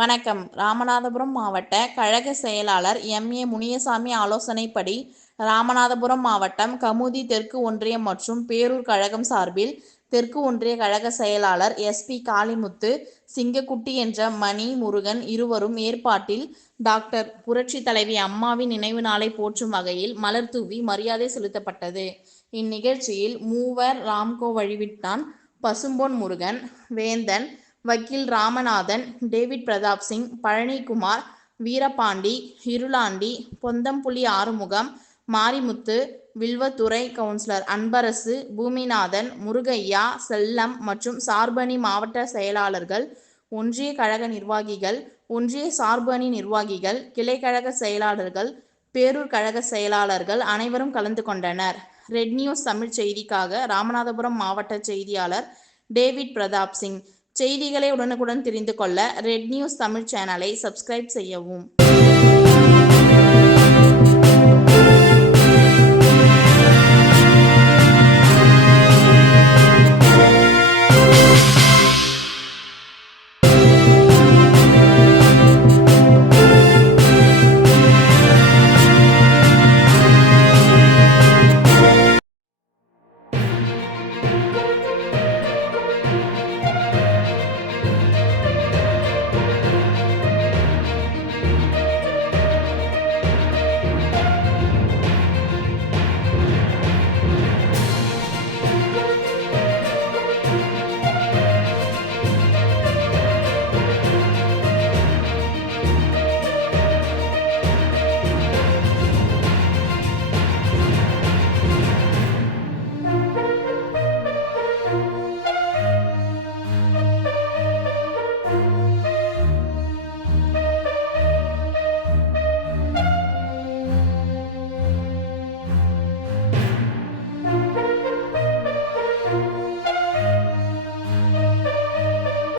வணக்கம். ராமநாதபுரம் மாவட்ட கழக செயலாளர் எம்.ஏ. முனியசாமி ஆலோசனைப்படி, ராமநாதபுரம் மாவட்டம் கமுதி தெற்கு ஒன்றியம் மற்றும் பேரூர் கழகம் சார்பில், தெற்கு ஒன்றிய கழக செயலாளர் எஸ். பி. காளிமுத்து, சிங்கக்குட்டி என்ற மணி, முருகன் இருவரும் ஏற்பாட்டில் டாக்டர் புரட்சி தலைவி அம்மாவின் நினைவு நாளை போற்றும் வகையில் மலர் தூவி மரியாதை செலுத்தப்பட்டது. இந்நிகழ்ச்சியில் மூவர் ராம்கோ வழிவிட்டான், பசும்பொன் முருகன், வேந்தன், வக்கீல் ராமநாதன், டேவிட் பிரதாப் சிங், பழனிக்குமார், வீரபாண்டி, இருளாண்டி, பொந்தம்புலி ஆறுமுகம், மாரிமுத்து, வில்வத்துறை கவுன்சிலர் அன்பரசு, பூமிநாதன், முருகையா, செல்லம் மற்றும் சார்பு அணி மாவட்ட செயலாளர்கள், ஒன்றிய கழக நிர்வாகிகள், ஒன்றிய சார்பு அணி நிர்வாகிகள், கிளைக்கழக செயலாளர்கள், பேரூர் கழக செயலாளர்கள் அனைவரும் கலந்து கொண்டனர். ரெட் நியூஸ் தமிழ் செய்திக்காக ராமநாதபுரம் மாவட்ட செய்தியாளர் டேவிட் பிரதாப் சிங். செய்திகளை உடனுக்குடன் தெரிந்து கொள்ள ரெட் நியூஸ் தமிழ் சேனலை சப்ஸ்கிரைப் செய்யவும்.